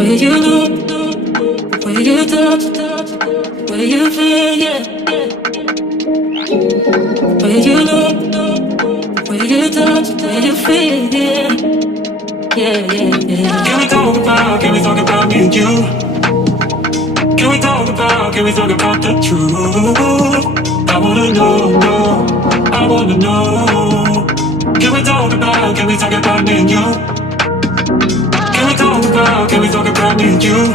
Where you look, where you touch, where you feel, yeah. Where you look, where you touch, where you feel, yeah. Yeah, yeah, yeah. Can we talk about me and you? Can we talk about the truth? I wanna know, I wanna know. Can we talk about me and you? Can we talk about me and you?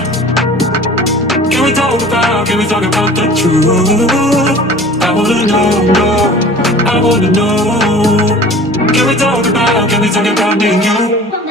Can we talk about the truth? I wanna know, I wanna know. Can we talk about me and you?